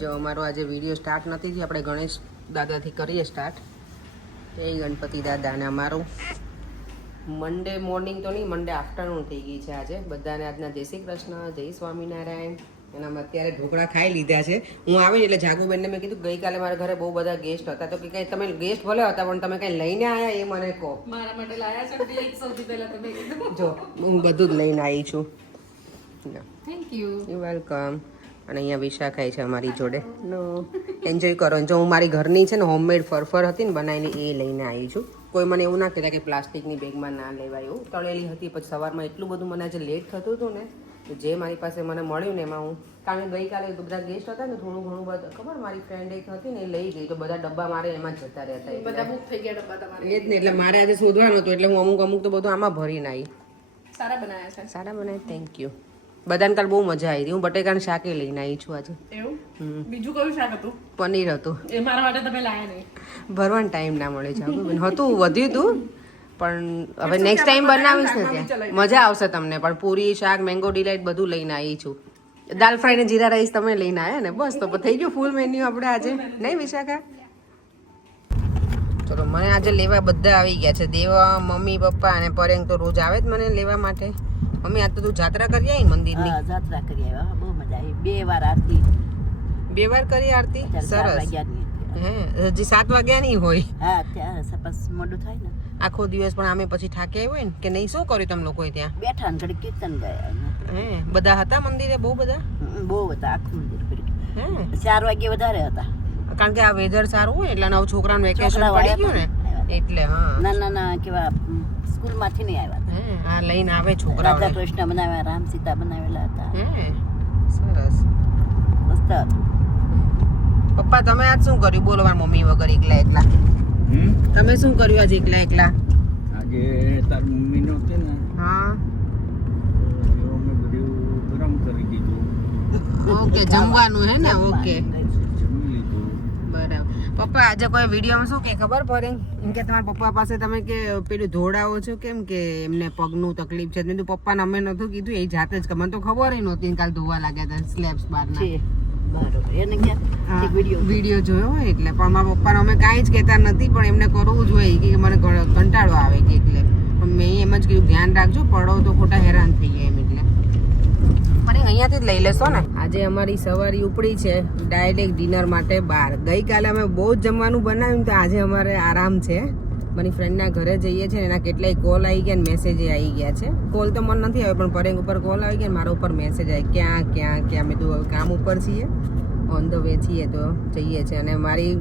જો અમારો આજે વિડીયો સ્ટાર્ટ નથી થયો, આપણે ગણેશ દાદાથી કરીએ સ્ટાર્ટ. જય ગણપતિ દાદા. અને અમારું મંડે મોર્નિંગ તો નહીં, મંડે આફ્ટરનૂન થઈ ગઈ છે આજે. બધાને આજના જય શ્રી કૃષ્ણ, જય સ્વામિનારાયણ. અને અમે અત્યારે ઢોકળા ખાઈ લીધા છે. હું આવી એટલે જાગુબેનને મેં કીધું ગઈકાલે મારા ઘરે બહુ બધા ગેસ્ટ હતા, તો કે કંઈ તમે ગેસ્ટ ભલે હતા પણ તમે કંઈ લઈને આવ્યા એ મને કહો. મારા માટે લાયા છે સૌથી પહેલા તમે કીધું. જો હું બધું જ લઈને આવી છું. Thank you. You welcome. અને અહીંયા વિશાખાઈ છે અમારી જોડે. નો એન્જોય કરો. જો હું મારી ઘરની છે ને હોમમેડ ફરફર હતી ને બનાવીને એ લઈને આવી છું. કોઈ મને એવું ના કહેતા કે પ્લાસ્ટિકની બેગમાં ના લેવાય, એવું તળેલી હતી. પછી સવારમાં એટલું બધું મને આજે લેટ થતું હતું ને, તો જે મારી પાસે મને મળ્યું ને એમાં હું, કારણ કે ગઈકાલે બધા ગેસ્ટ હતા ને થોડું ઘણું બધું ખબર મારી ફ્રેન્ડ એક હતી ને એ લઈ ગઈ, તો બધા ડબ્બા મારે એમાં જ જતા રહેતા. બધા બુક થઈ ગયા ડબ્બા તમારે. એ જ ને, એટલે મારે આજે શોધવાનું હતું એટલે હું અમુક તો બધું આમાં ભરીને આવી. સારા બનાવ્યા છે. સારા બનાવ્યા, થેન્ક યુ. બધાને કાલ બહુ મજા આવી હતી. હું બટેકાનું શાક લઈને આવી છું આજે. એવું? બીજું કયું શાક હતું? પનીર હતું. એ મારા માટે તમે લાયા નહીં. ભરવાનો ટાઈમ ના મળે છે. હતું વધ્યું હતું પણ હવે નેક્સ્ટ ટાઈમ બનાવીશ ને ત્યાં મજા આવશે તમને. પણ પૂરી શાક મેંગો ડિલાઇટ બધું લઈને આવી છું. દાલ ફ્રાય ને જીરા રાઈસ તમે લઈને આવ્યા ને, બસ તો થઈ ગયું ફૂલ મેન્યુ આપણે આજે. નહીં વિશાખા? ચલો મને આજે લેવા બધા આવી ગયા છે. દેવા, મમ્મી, પપ્પા અને પરેંગ તો રોજ આવે જ મને લેવા માટે. મમ્મી આ તો તું જાત્રા કરી આવી મંદિરની? હા, જાત્રા કરી આવ્યા. બહુ મજા આવી. 2 વાર આરતી. 2 વાર કરી આરતી? સરસ. હે હજી 7 વાગ્યાની હોય? હા, ત્યાં સપસ મોડું થાય ને આખો દિવસ. પણ આમે પછી થાકી આવ્યો હોય ને કે નહીં? શું કર્યું તમે લોકોએ ત્યાં? બેઠા ને ઘડી કીર્તન ગયા. હે બધા હતા મંદિરે? બહુ બધા? બહુ હતા આખું મંદિર ભરી. હે 4 વાગે વધારે હતા. કારણ કે આ વેધર સારું હોય એટલે નવ છોકરાનું વેકેશન પડી ગયું ને એટલે. હા, નાના કેવા સ્કૂલ માંથી નહીં આવ્યા. હે આ લઈને આવે છોકરાઓ. રાધા કૃષ્ણ બનાવ્યા, રામ સીતા બનાવેલા હતા. હે સરસ. મસ્ત. પપ્પા તમે આજ શું કર્યું? બોલો મારા મમ્મી વગર એકલા એકલા. તમે શું કર્યું આજે એકલા એકલા? આજે તાર મમ્મી નો છે ને, હા મેં બધું ગરમ કરી દીધું. ઓકે, જમવાનું હે ને? ઓકે જમી લીધું. બરાબર. પપ્પા આજે કોઈ વિડીયોમાં શું કે ખબર પડે એમ કે તમારા પપ્પા પાસે તમે કે પેલું ધોડાવો છો કેમ કે એમને પગનું તકલીફ છે? મેં તો પપ્પાને અમે નતું કીધું, એ જાતે જ. મને તો ખબર નહોતી. કાલ ધોવા લાગ્યા હતા સ્લેબ્સ બહારના. બરોબર. એને ક્યાં વિડીયો જોયો હોય એટલે. પણ મારા પપ્પાને અમે કાંઈ જ કહેતા નથી, પણ એમને કરવું જોઈએ કે મને કંટાળો આવે કે એટલે. પણ મેં એમ જ કીધું ધ્યાન રાખજો, પડો તો ખોટા હેરાન થઈ જાય એમ એટલે. પણ અહીંયાથી જ લઈ લેશો ને. આજે અમારી સવારી ઉપડી છે ડાયરેક્ટ ડિનર માટે બહાર. ગઈકાલે અમે બહુ જ જમવાનું બનાવ્યું, તો આજે અમારે આરામ છે. મારી ફ્રેન્ડના ઘરે જઈએ છીએ, એના કેટલાય કોલ આવી ગયા ને મેસેજ આવી ગયા છે. કોલ તો મને નથી આવ્યો, પણ પરેંગ ઉપર કોલ આવી ગયા, મારા ઉપર મેસેજ આવી ક્યાં ક્યાં ક્યાં. મેં તો કામ ઉપર છીએ, ઓન ધ વે છીએ, તો જઈએ છીએ. અને મારી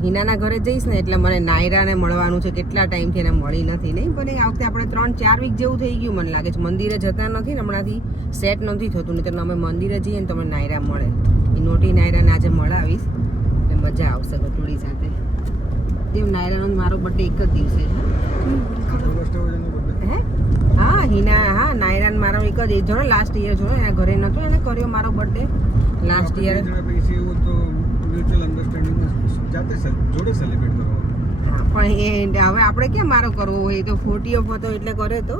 હિનાના ઘરે જઈશ ને એટલે મને નાયરાને મળવાનું છે. કેટલા ટાઈમથી એને મળી નથી. નહીં પણ આ વખતે આપણે 3-4 વીક જેવું થઈ ગયું મને લાગે છે. મંદિરે જતા નથી ને હમણાંથી સેટ નથી થતું. નહીં તો અમે મંદિરે જઈએ ને તો મને નાયરા મળે. એ નોટી નાયરાને આજે મળાવીશ એટલે મજા આવશે ગટુડી સાથે. જેમ નાયરાનો મારો બર્થડે એક જ દિવસે છે. હે હા હિના, હા નાયરાન મારો એક જ જો ને લાસ્ટ યર જો એના ઘરે નતો એને કર્યો મારો બર્થડે લાસ્ટ યર. હા પણ એ હવે આપણે ક્યાં મારો કરવો હોય? એ તો 40th હતો એટલે કર્યો તો.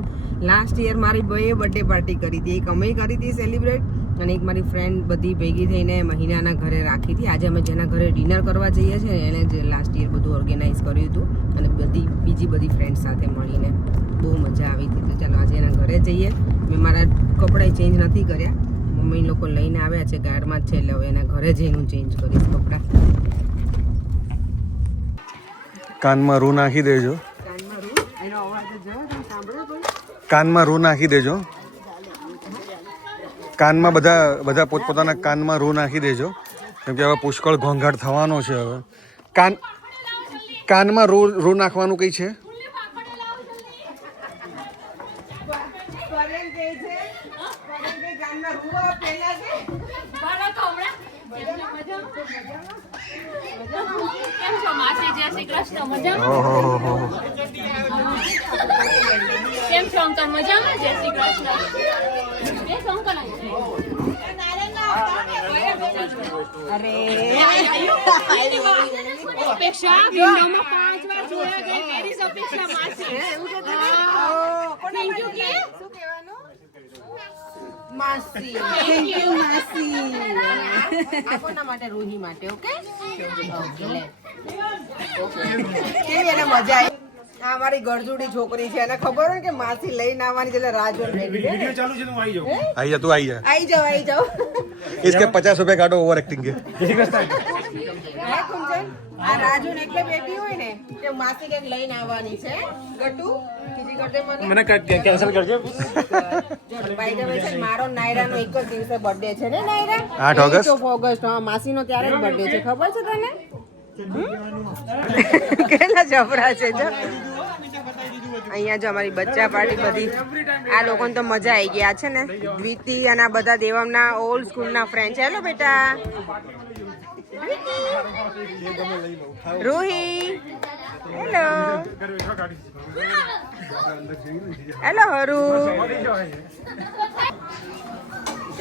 લાસ્ટ યર મારી ભાઈએ બર્થડે પાર્ટી કરી હતી. એક અમે કરી હતી સેલિબ્રેટ, અને એક મારી ફ્રેન્ડ બધી ભેગી થઈને મહિનાના ઘરે રાખી હતી. આજે અમે જેના ઘરે ડિનર કરવા જઈએ છીએ એને જ લાસ્ટ યર બધું ઓર્ગેનાઇઝ કર્યું હતું, અને બીજી બધી ફ્રેન્ડ સાથે મળીને બહુ મજા આવી હતી. તો ચાલો આજે એના ઘરે જઈએ. મેં મારા કપડાં ચેન્જ નથી કર્યા, મમ્મી લોકો લઈને આવ્યા છે ગાડીમાં જ છે, એટલે હવે એના ઘરે જઈને હું ચેન્જ કરીશ કપડાં. કાનમાં રૂ નાખી દેજો. કાનમાં રૂ એનો અવાજ જો તમે સાંભળો તો. કાનમાં રૂ નાખી દેજો. કાનમાં બધા પોતપોતાના કાનમાં રૂ નાખી દેજો, કેમ કે હવે પુષ્કળ ઘોંઘાટ થવાનો છે. હવે કાનમાં રૂ નાખવાનું કઈ છે? કેમ છો માસી? જય શ્રી કૃષ્ણ. મજામાં? કેમ છો અંકલ? મજામાં? જય શ્રી કૃષ્ણ. એ અંકલ અરે અપેક્ષા વિન્ડોમાં 5 વાર જોયા ગઈ. વેરી ઇઝ અપેક્ષા માસી? Thank you. કે શું કહેવાનું? માસી થેન્ક યુ માસી. આ કોના માટે? રૂહી માટે. ઓકે કેવી એને મજા આવી? આ મારી ગળજુડી છોકરી છે, એને ખબર હોય કે માસી લઈને આવવાની છે એટલે રાહ જોઈને બેઠી છે. વિડિયો ચાલુ છે તો હું આવી જાઉં. આઈ જા તું આઈ જા. આવી જાઓ આવી જાઓ. इसके 50 रुपए काटो ओवर एक्टिंग के. હે કુંજન, આ રાહ જોઈને એટલે બેઠી હોય ને કે માસી કંઈક લઈને આવવાની છે. ગટુ કીધી કરતે મને કેન્સલ કરજો. બાય ધ વે છે, મારો નાયરાનો એક જ દિવસે બર્થડે છે ને નાયરા? 8 ઓગસ્ટ. 8 ઓગસ્ટ. હા, માસીનો ત્યારે જ બર્થડે છે, ખબર છે તને? કેટલા જબરા છે જો. અહીંયા જો અમારી બચ્ચા પાર્ટી બધી, આ લોકોને તો મજા આવી ગઈ. આ છે ને દ્વિતિ અને આ બધા દેવમના ઓલ્ડ સ્કૂલના ફ્રેન્ડ છે. હેલો બેટા રૂહી. Hello hello હરુ.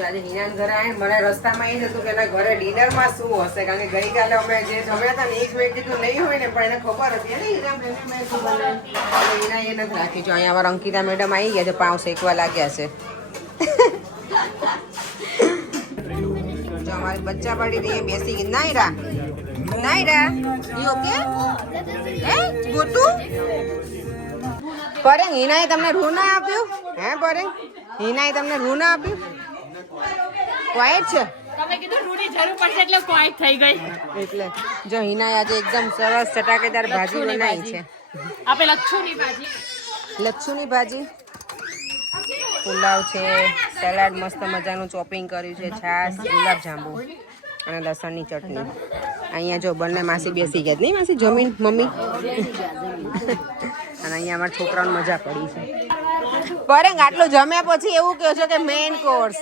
આજે હિનાન ઘરે આવીને મને રસ્તામાં એ જ હતું કે એના ઘરે ડિનરમાં શું હશે, કારણ કે ગઈકાલે અમે જે જમ્યા હતા ને એ જ મેં કીધું નહીં હોય ને, પણ એને ખબર હતી ને હિના એ નથી રાખી. જો અહીંયા અમારા અંકિતા મેડમ આવી ગયા છે, પાઉં શેકવા લાગ્યા છે. જો અમારી બચ્ચા પાડી અહીંયા બેસી ગઈ. Naira Naira you okay? હે ગોટુ પરેંગ, હિનાએ તમને રૂ ના આપ્યું? હે પરેંગ, હિનાએ તમને રૂ ના આપ્યું? ક્વાઇટ છે. તમે કીધું રૂની જરૂર પડશે એટલે ક્વાઇટ થઈ ગઈ. એટલે જો હિનાએ આજે એકદમ સરસ ચટાકેદાર ભાજી બનાવી છે. આપે લચ્છુની ભાજી, લચ્છુની ભાજી, પુલાવ છે, સલાડ મસ્ત મજાનું ચોપિંગ કર્યું છે, છાશ, ગુલાબ જાંબુ અને લસણની ચટણી. અહીંયા જો બંને માસી બેસી ગયા નહીં માસી જમીન મમ્મી. અને અહીંયા અમારા છોકરાઓને મજા પડી છે. પરેંગ આટલું જમ્યા પછી એવું કહો છો કે મેઇન કોર્સ?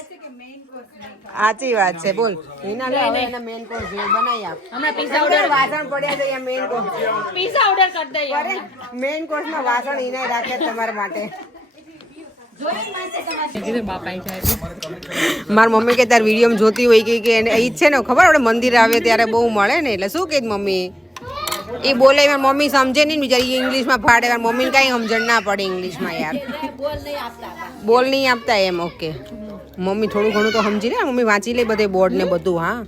સાચી વાત છે. બોલ હિના લે હવે એને મેઇન કોર્સ બનાવી આપ. હમણાં પિઝા ઓર્ડર, વાસણ પડ્યા છે અહીંયા મેઇન કોર્સ. પિઝા ઓર્ડર કરી દઈએ. પરેંગ મેઇન કોર્સમાં વાસણ હિનાએ રાખ્યા તમારા માટે. મારી મમ્મી કે તાર વિડીયો જોતી હોય કે એને ઈ છે ને ખબર આપણે મંદિર આવે ત્યારે બહુ મળે ને, એટલે શું કે મમ્મી એ બોલે મારી મમ્મી સમજે નહીં બિચારી ઇંગ્લિશમાં ફાડે. મારી મમ્મીને કાંઈ સમજણ ના પડે ઇંગ્લિશમાં યાર. બોલ નહીં આપતા એમ. ઓકે મમ્મી થોડું ઘણું તો સમજી લે, મમ્મી વાંચી લે બધે બોર્ડ ને બધું. હા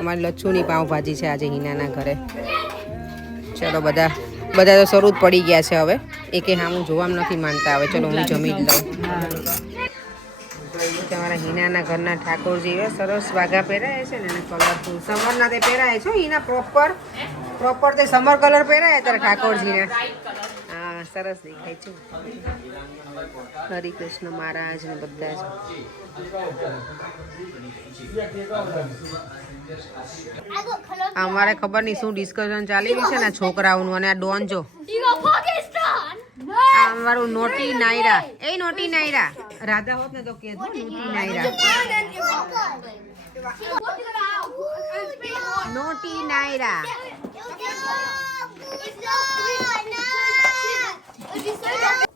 અમારી લચ્છુની પાઉંભાજી છે આજે હિનાના ઘરે. ચલો બધા તો શરૂ જ પડી ગયા છે હવે. એકે હા હું જોવામાં નથી માનતા. હવે ચલો હું જમી જ લઉં. તમારા હિનાના ઘરના ઠાકોરજી એવા સરસ વાઘા પહેરાય છે ને એને કલરફુલ સમરના તે પહેરાય છે. હિના પ્રોપર તે સમર કલર પહેરાય ત્યારે ઠાકોરજીને. હા સરસ દેખાય છે. હરે કૃષ્ણ મહારાજ ને બધા જ. અમારે ખબર નહીં શું ડિસ્કશન ચાલી રહ્યું છે ને છોકરાઓનું. અને આ ડોન જો આ અમારું નોટી નાયરા. એ નોટી નાયરા રાધા હોત ને તો કે naughty Naira. Naughty Naira.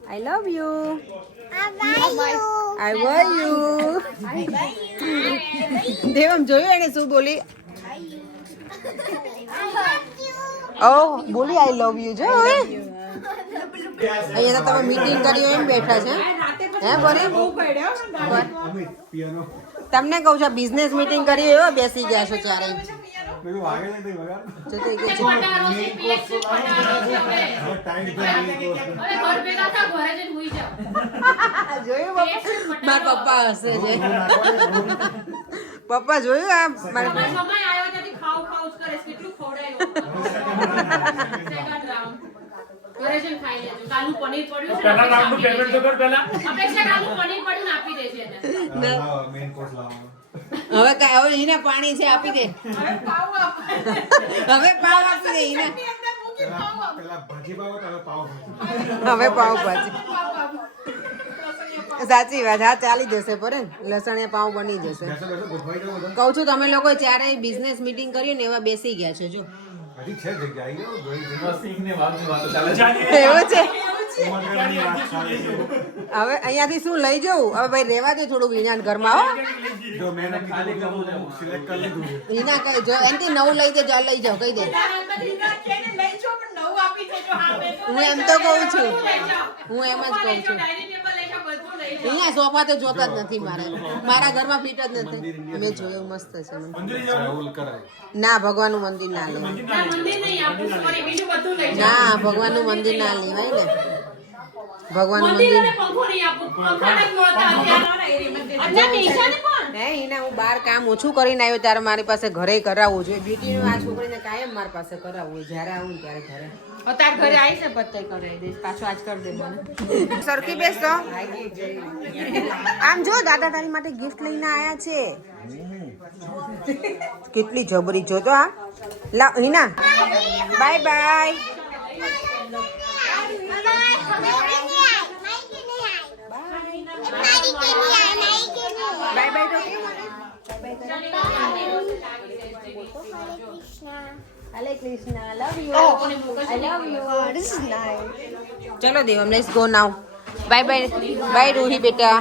I love you. I love you. Devam જોયું એને શું બોલી? ઓ બોલી I love you જો. અહીંયા તો તમે મીટિંગ કરી એમ બેઠા છે હે? બોલે તમને કહું છું બિઝનેસ મીટિંગ કરી એવો બેસી ગયા છો ચારે. મારા પપ્પા હશે છે. પપ્પા જોયું આ હવે એને પાણી છે આપી દે. હવે પાવ આપી દે એને. હવે પાવ ભાજી. સાચી વાત. હા ચાલી જશે પર લસણિયા પાવ બની જશે. કહું છું તમે લોકો ચારે બિઝનેસ મીટિંગ કર્યું ને એવા બેસી ગયા છે જો. એવું છે. હવે અહીંયાથી શું લઈ જવું? હવે ભાઈ રેવા દે થોડું વિનાન ઘરમાં. હો વિના કઈ જો એનથી નવું લઈ દેજો. લઈ જાઓ કહી દે. હું એમ તો કહું છું. હું એમ જ કહું છું. અહીંયા સોફા તો જોતા જ નથી મારા ઘરમાં ફીટ જ નથી. મેં જોયું મસ્ત છે મને. ના ભગવાનનું મંદિર ના લેવાય. ના ભગવાનનું મંદિર ના લેવાય ને. ભગવાનનું મંદિર એના હું બહાર કામ ઓછું કરીને આવ્યો ત્યારે મારી પાસે ઘરે કરાવવું જોઈએ. બ્યુટીનું આ છોકરીને કાયમ મારી પાસે કરાવવું હોય. જ્યારે આવું ત્યારે ઘરે અત્યારે ઘરે આવી છે પત્તે કરાવી દઈશ. પાછો આજ કરી દે મને. સરખી બેસતો આમ જો દાદા તારી માટે ગિફ્ટ લઈને આયા છે. કેટલી જબરી જો તો આ લા Hina bye bye. Bye bye તો Hare Krishna love you I love you this is nice. ચલો Devam let's go now. Bye bye bye Ruhi બેટા.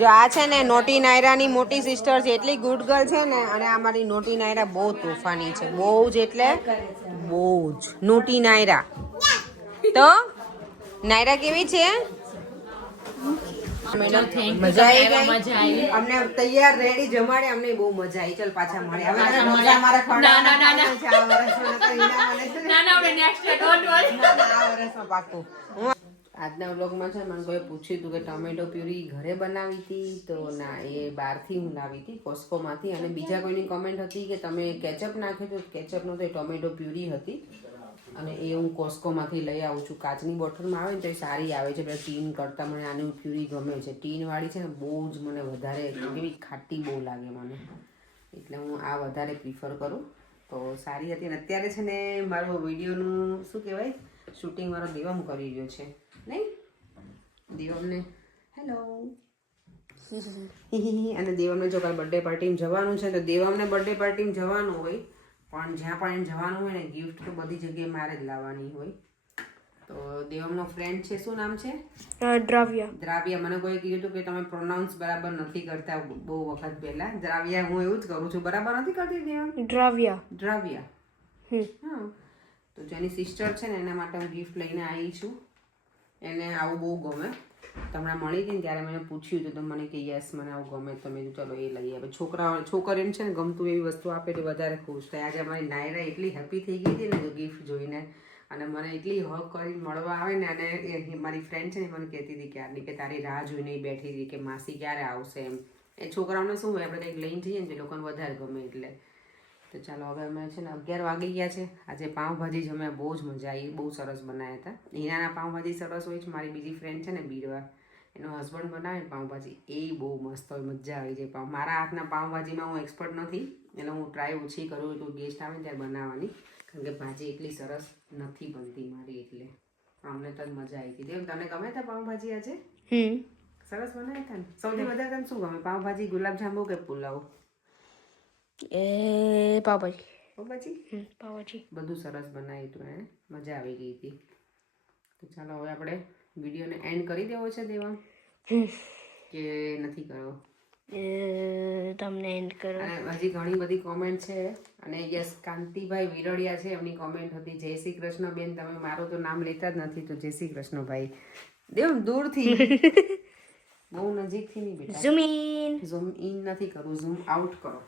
જો આ છે ને નોટી નાયરાની મોટી સિસ્ટર છે. એટલી ગુડ ગર્લ છે ને. અને આ મારી નોટી નાયરા બહુ તોફાની છે. બહુ જ એટલે બહુ જ નોટી નાયરા. તો નાયરા કેવી છે? મજા આવી. અમને તૈયાર રેડી જમાડે. અમને બહુ મજા આવી. ચલ પાછા મળે હવે. પાકું. આજના વ્લોગમાં છે મને કોઈ પૂછ્યું હતું કે ટોમેટો પ્યુરી ઘરે બનાવી હતી તો ના, એ બહારથી હું લાવી હતી કોસ્કોમાંથી. અને બીજા કોઈની કોમેન્ટ હતી કે તમે કેચઅપ નાખ્યું તો કેચઅપ નહોતો, એ ટોમેટો પ્યુરી હતી. અને એ હું કોસ્કોમાંથી લઈ આવું છું. કાચની બોટલમાં આવે ને તો એ સારી આવે છે. પેલા ટીન કરતાં મને આની પ્યુરી ગમે છે. ટીનવાળી છે ને બહુ જ મને વધારે એવી ખાટી બહુ લાગે મને, એટલે હું આ વધારે પ્રિફર કરું. તો સારી હતી. અને અત્યારે છે ને મારો વિડીયોનું શું કહેવાય શૂટિંગ મારો દેવમ કરી રહ્યો છે નહીં? દેવમને હેલો. અને દેવમને જો કાલે બર્થડે પાર્ટીમાં જવાનું છે તો દેવમને બર્થડે પાર્ટીમાં જવાનું હોય પણ જ્યાં પણ એને જવાનું હોય ને ગિફ્ટ તો બધી જગ્યાએ મારે જ લાવવાની હોય. તો દેવમનો ફ્રેન્ડ છે, શું નામ છે? દ્રાવ્યા. દ્રાવ્યા. મને કોઈ કીધું હતું કે તમે પ્રોનાઉન્સ બરાબર નથી કરતા બહુ વખત પહેલા. દ્રાવ્યા હું એવું જ કરું છું, બરાબર નથી કરતી દેવમ? દ્રાવ્યા. દ્રાવ્યા. હા. તો જેની સિસ્ટર છે ને એના માટે હું ગિફ્ટ લઈને આવી છું. એને આવું બહુ ગમે. તમને મળી હતી ને ત્યારે મને પૂછ્યું હતું તો મને કે યસ મને આવું ગમે. તો મેં ચલો એ લઈ આવે. છોકરીઓને છે ને ગમતું એવી વસ્તુ આપે તો વધારે ખુશ થાય. આજે અમારી નાયરા એટલી હેપી થઈ ગઈ હતી ને ગિફ્ટ જોઈને. અને મને એટલી હક કરી મળવા આવે ને. અને મારી ફ્રેન્ડ છે ને મને કહેતી હતી ક્યારની કે તારી રાહ જોઈને બેઠી હતી કે માસી ક્યારે આવશે એમ. એ છોકરાઓને શું હોય આપણે કંઈક લઈને જઈએ ને તે લોકોને વધારે ગમે એટલે. તો ચાલો હવે અમે છે ને 11 વાગી ગયા છે. આજે પાઉંભાજી જ અમે બહુ જ મજા આવી. બહુ સરસ બનાવ્યા હતા. હિનાના પાઉંભાજી સરસ હોય છે. મારી બીજી ફ્રેન્ડ છે ને બીરવા, એનો હસબન્ડ બનાવે ને પાઉંભાજી એ બહુ મસ્ત હોય. મજા આવી જાય પાઉં. મારા હાથના પાઉંભાજીમાં હું એક્સપર્ટ નથી એટલે હું ટ્રાય ઓછી કરું તો ગેસ્ટ આવે ત્યારે બનાવવાની. કારણ કે ભાજી એટલી સરસ નથી બનતી મારી એટલે. અમને તો મજા આવી હતી. દેવ તને ગમે હતા પાઉંભાજી આજે? સરસ બનાવ્યા હતા ને. સૌથી વધારે તને શું ગમે? પાઉંભાજી, ગુલાબજાંબુ કે પુલાવ? પાવભાજી. પાઉંભાજી? પાવભાજી. બધું સરસ બનાવ્યું હતું એને. મજા આવી ગઈ હતી. તો ચાલો હવે આપણે વિડીયોને એન્ડ કરી દેવો છે દેવા કે નથી કરવો? તમને એન્ડ કરો. અને હજી ઘણી બધી કોમેન્ટ છે. અને યસ કાંતિભાઈ વિરડિયા છે, એમની કોમેન્ટ હતી જય શ્રી કૃષ્ણ બેન. તમે મારું તો નામ લેતા જ નથી તો જય શ્રી કૃષ્ણ ભાઈ. દેવ દૂરથી બહુ નજીકથી નહીં બેટા. ઝૂમ ઇન નથી કરવું, ઝૂમ આઉટ કરો.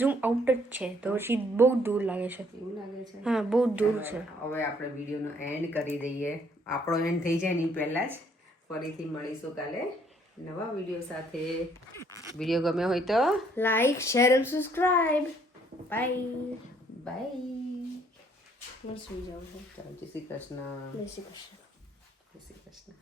ઝૂમ આઉટ જ છે તો પછી બહુ દૂર લાગે છે. એવું લાગે છે? હા બહુ દૂર છે. હવે આપણે વિડીયોનો એન્ડ કરી દઈએ. આપણો એન્ડ થઈ જાય નહીં પહેલાં જ. ફરીથી મળીશું કાલે નવા વિડીયો સાથે. વિડીયો ગમ્યો હોય તો લાઈક, શેર અને સબસ્ક્રાઇબ. Bye bye. હું સુઈ જાઉં છું. ચાલો જય શ્રી કૃષ્ણ. જય શ્રી કૃષ્ણ. જય શ્રી કૃષ્ણ.